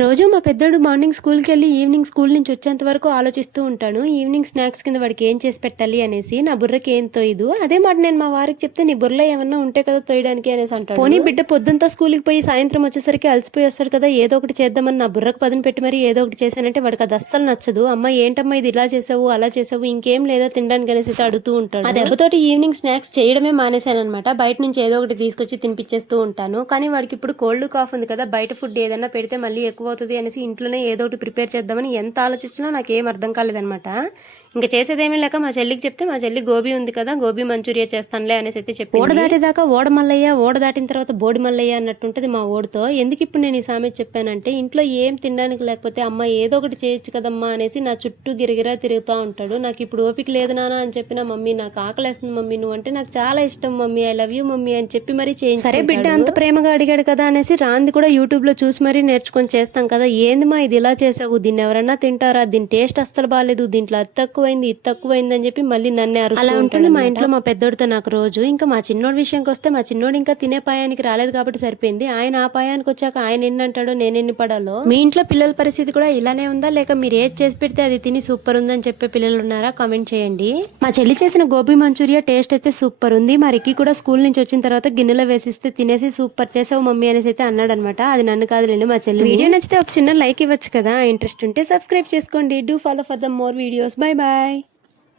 రోజు మా పెద్దోడు మార్నింగ్ స్కూల్కి వెళ్ళి ఈవినింగ్ స్కూల్ నుంచి వచ్చేంత వరకు ఆలోచిస్తూ ఉంటాను ఈవినింగ్ స్నాక్స్ కింద వాడికి ఏం చేసి పెట్టాలి అనేసి నా బుర్రకి ఏం తోయదు. అదే మాట నేను మా వారికి చెప్తే నీ బుర్రలో ఏమన్నా ఉంటే కదా తోయడానికి అనేసి అంటాడు. పోనీ బిడ్డ పొద్దుంతా స్కూల్కి పోయి సాయంత్రం వచ్చేసరికి అలసిపోయి వస్తాడు కదా ఏదో ఒకటి చేద్దామని నా బుర్రకు పదును పెట్టి మరి ఏదో ఒకటి చేశానంటే వాడికి అది అస్సలు నచ్చదు. అమ్మ ఏంటమ్మా ఇది ఇలా చేసావు అలా చేసావు ఇంకేం లేదా తినడానికి అనేసి అడుగుతూ ఉంటాడు. ఆ దెబ్బతోటి ఈవినింగ్ స్నాక్స్ చేయడమే మానేశాను అనమాట బయట నుంచి ఏదో ఒకటి తీసుకొచ్చి తినిపించేస్తూ ఉంటాను. కానీ వాడికి ఇప్పుడు కోల్డ్ కాఫ్ ఉంది కదా బయట ఫుడ్ ఏదైనా పెడితే మళ్ళీ ఎక్కువ అవుతుంది అనేసి ఇంట్లోనే ఏదో ఒకటి ప్రిపేర్ చేద్దామని ఎంత ఆలోచించినా నాకు ఏం అర్థం కాలేదనమాట ఇంకా చేసేదేమీ లేక మా చెల్లికి చెప్తే మా చెల్లి గోబీ ఉంది కదా గోబీ మంచూరియా చేస్తానులే అనేసి అయితే చెప్పి ఓడ దాటేదాకా ఓడ మల్లయ్య ఓడ దాటిన తర్వాత బోడి మల్లయ్య అన్నట్టుంటది మా ఓడితో. ఎందుకు ఇప్పుడు నేను ఈ సామెత చెప్పానంటే ఇంట్లో ఏం తినడానికి లేకపోతే అమ్మ ఏదో ఒకటి చేయొచ్చు కదమ్మా అనేసి నా చుట్టూ గిరిగిరా తిరుగుతూ ఉంటాడు. నాకు ఇప్పుడు ఓపిక లేదు నాన్న అని చెప్పిన మమ్మీ నాకు ఆకలేస్తుంది మమ్మీ నువ్వు అంటే నాకు చాలా ఇష్టం mummy I love you mummy అని చెప్పి మరి చేయించి సరే బిడ్డ అంత ప్రేమగా అడిగాడు కదా అనేసి రాంది కూడా యూట్యూబ్లో చూసి మరీ నేర్చుకొని చేస్తాం కదా ఏంది మా ఇది ఇలా చేసావు? దీన్ని ఎవరన్నా తింటారా? దీని టేస్ట్ అస్సలు బాగాలేదు దీంట్లో అది తక్కువైంది ఇది తక్కువైంది అని చెప్పి మళ్ళీ నన్నే అరుస్తూ అలా ఉంటుంది మా ఇంట్లో మా పెద్దోడితో నాకు రోజు. ఇంకా మా చిన్నోడి విషయంకి వస్తే మా చిన్నోడు ఇంకా తినే పాయానికి రాలేదు కాబట్టి సరిపోయింది. ఆయన ఆ పాయానికి వచ్చాక ఆయన ఎన్ని అంటాడో నేను ఎన్ని పడాలో. మీ ఇంట్లో పిల్లల పరిస్థితి కూడా ఇలానే ఉందా? లేక మీరు ఏది చేసి పెడితే అది తిని సూపర్ ఉందని చెప్పే పిల్లలు ఉన్నారా? కామెంట్ చేయండి. మా చెల్లి చేసిన గోబీ మంచూరియా టేస్ట్ అయితే సూపర్ ఉంది. మా రిక్కి కూడా స్కూల్ నుంచి వచ్చిన తర్వాత గిన్నెలో వేసిస్తే తినేసి సూపర్ చేసావు మమ్మీ అనేసి అయితే అన్నాడు అనమాట అది నన్ను కాదులేండి మా చెల్లి వీడియో నచ్చితే ఒక చిన్న లైక్ ఇవ్వచ్చు కదా. ఇంట్రెస్ట్ ఉంటే సబ్స్క్రైబ్ చేసుకోండి. Do follow for the more videos bye bye